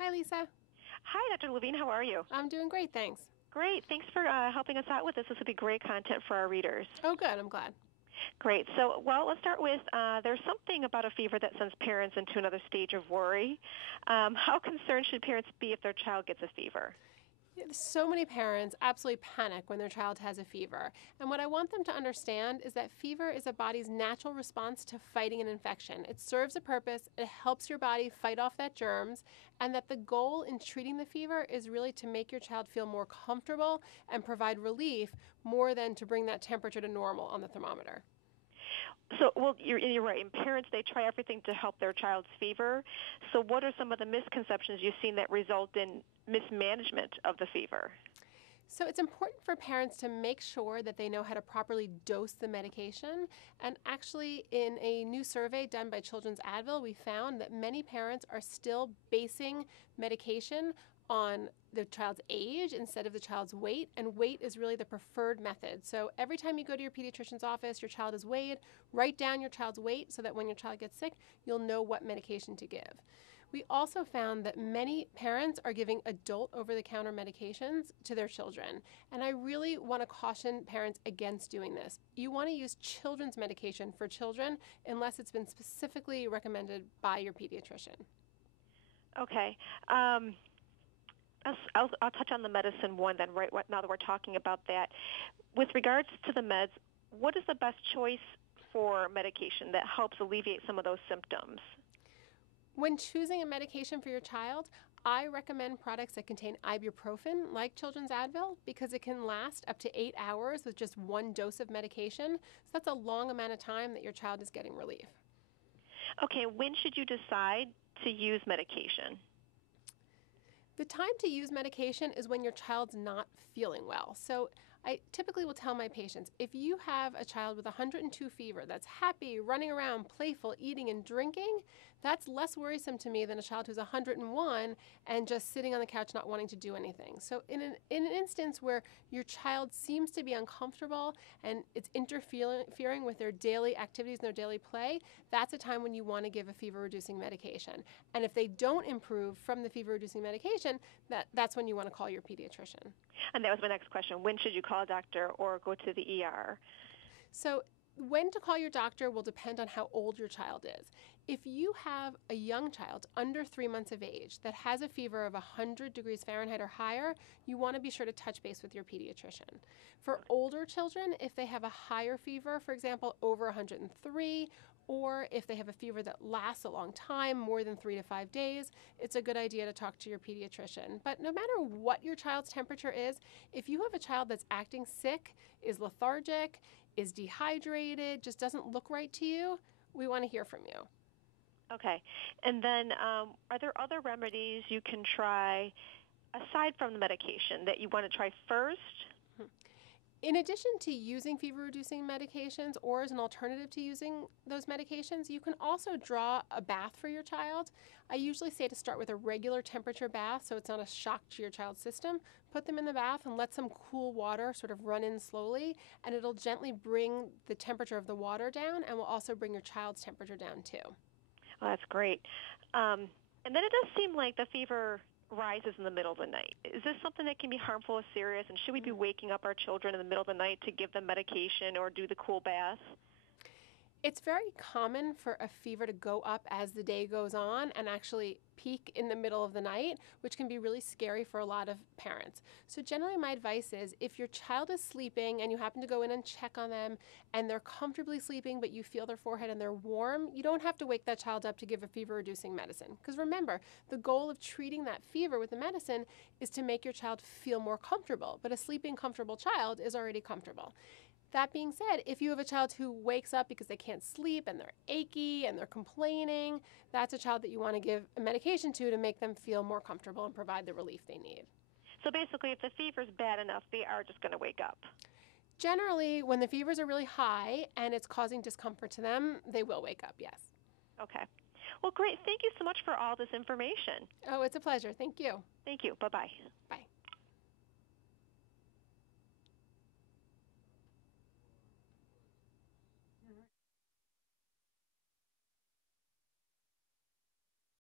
Hi, Lisa. Hi, Dr. Levine. How are you? I'm doing great, thanks. Great. Thanks for helping us out with this. This would be great content for our readers. Oh, good. I'm glad. Great. So, let's start with there's something about a fever that sends parents into another stage of worry. How concerned should parents be if their child gets a fever? So many parents absolutely panic when their child has a fever. And what I want them to understand is that fever is a body's natural response to fighting an infection. It serves a purpose, it helps your body fight off that germs, and that the goal in treating the fever is really to make your child feel more comfortable and provide relief more than to bring that temperature to normal on the thermometer. So, you're right. And parents, they try everything to help their child's fever. So, what are some of the misconceptions you've seen that result in mismanagement of the fever? So it's important for parents to make sure that they know how to properly dose the medication. And actually, in a new survey done by Children's Advil, we found that many parents are still basing medication on the child's age instead of the child's weight, and weight is really the preferred method. So every time you go to your pediatrician's office, your child is weighed, write down your child's weight so that when your child gets sick, you'll know what medication to give. We also found that many parents are giving adult over-the-counter medications to their children, and I really want to caution parents against doing this. You want to use children's medication for children unless it's been specifically recommended by your pediatrician. Okay. I'll touch on the medicine one then, right now that we're talking about that. With regards to the meds, what is the best choice for medication that helps alleviate some of those symptoms? When choosing a medication for your child, I recommend products that contain ibuprofen, like Children's Advil, because it can last up to 8 hours with just one dose of medication. So that's a long amount of time that your child is getting relief. Okay, when should you decide to use medication? The time to use medication is when your child's not feeling well. So I typically will tell my patients, if you have a child with 102 fever that's happy, running around, playful, eating and drinking, that's less worrisome to me than a child who's 101 and just sitting on the couch not wanting to do anything. So in an instance where your child seems to be uncomfortable and it's interfering with their daily activities and their daily play, that's a time when you want to give a fever-reducing medication. And if they don't improve from the fever-reducing medication, that's when you want to call your pediatrician. And that was my next question. When should you call a doctor or go to the ER? So when to call your doctor will depend on how old your child is. If you have a young child under 3 months of age that has a fever of 100 degrees Fahrenheit or higher, you want to be sure to touch base with your pediatrician. For older children, if they have a higher fever, for example, over 103, or if they have a fever that lasts a long time, more than 3 to 5 days, it's a good idea to talk to your pediatrician. But no matter what your child's temperature is, if you have a child that's acting sick, is lethargic, is dehydrated, just doesn't look right to you, we want to hear from you. Okay. And then are there other remedies you can try aside from the medication that you want to try first? In addition to using fever-reducing medications or as an alternative to using those medications, you can also draw a bath for your child. I usually say to start with a regular temperature bath so it's not a shock to your child's system. Put them in the bath and let some cool water sort of run in slowly, and it'll gently bring the temperature of the water down and will also bring your child's temperature down too. Oh, that's great. And then it does seem like the fever rises in the middle of the night. Is this something that can be harmful or serious? And should we be waking up our children in the middle of the night to give them medication or do the cool bath? It's very common for a fever to go up as the day goes on and actually peak in the middle of the night, which can be really scary for a lot of parents. So generally my advice is if your child is sleeping and you happen to go in and check on them and they're comfortably sleeping but you feel their forehead and they're warm, you don't have to wake that child up to give a fever-reducing medicine. Because remember, the goal of treating that fever with the medicine is to make your child feel more comfortable, but a sleeping, comfortable child is already comfortable. That being said, if you have a child who wakes up because they can't sleep and they're achy and they're complaining, that's a child that you want to give a medication to make them feel more comfortable and provide the relief they need. So basically, if the fever's bad enough, they are just going to wake up. Generally, when the fevers are really high and it's causing discomfort to them, they will wake up, yes. Okay. Well, great. Thank you so much for all this information. Oh, it's a pleasure. Thank you. Thank you. Bye-bye. Bye.